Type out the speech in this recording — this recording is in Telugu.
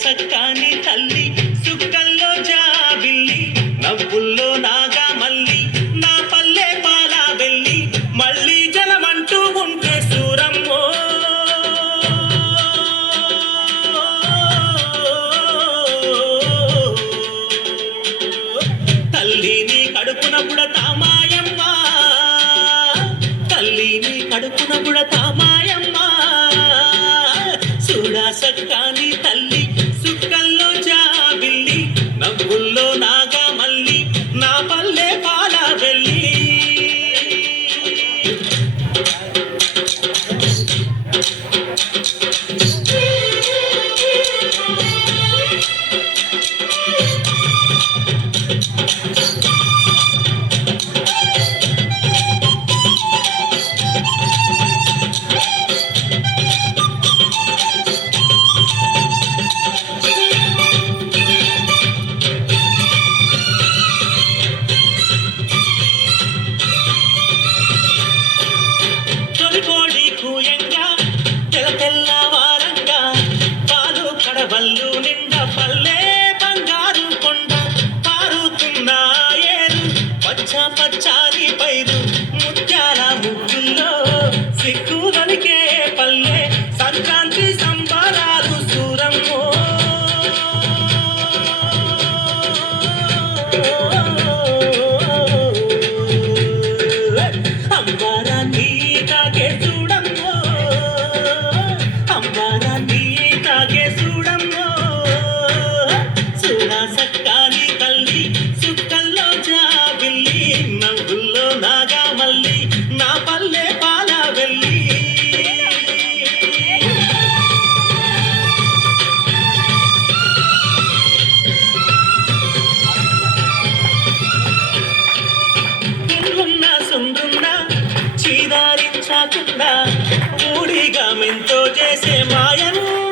సక్కాని తల్లి సుక్కల్లో జాబిల్లి నవ్వుల్లో నాగా మల్లి నా పల్లె పాలా వెళ్ళి మళ్ళీ జలమంటూ ఉంటే సూరమ్మో తల్లిని కడుపున పుడతా మాయమ్మ తల్లిని కడుపున పుడతా మాయమ్మ చూడా సక్కాని తల్లి సుక్కల్లో జాబిల్లి నవ్వుల్లో నాగా మల్లి నా పల్లె పాలా వెళ్ళి వల్లు నిండా పల్లె బంగారు కొండ పారుతున్న ఏరు పచ్చ పచ్చాని పైరు ముత్యాల ముగ్గుల్లో సిగ్గు వలికే పల్లె సంక్రాంతి సంబరాలు సూరమ్మో అంబారాన్ని తాగే చూడమ్మో అంబారాన్ని తాగే సక్కాని తల్లి సుక్కల్లో జాబిల్లి నవ్వుల్లో నాగా మల్లి నా పల్లె పాలా వెళ్ళి ఉన్న సుందున్నా చీదారించకుండా ఊడిగా మెంతో చేసే మాయను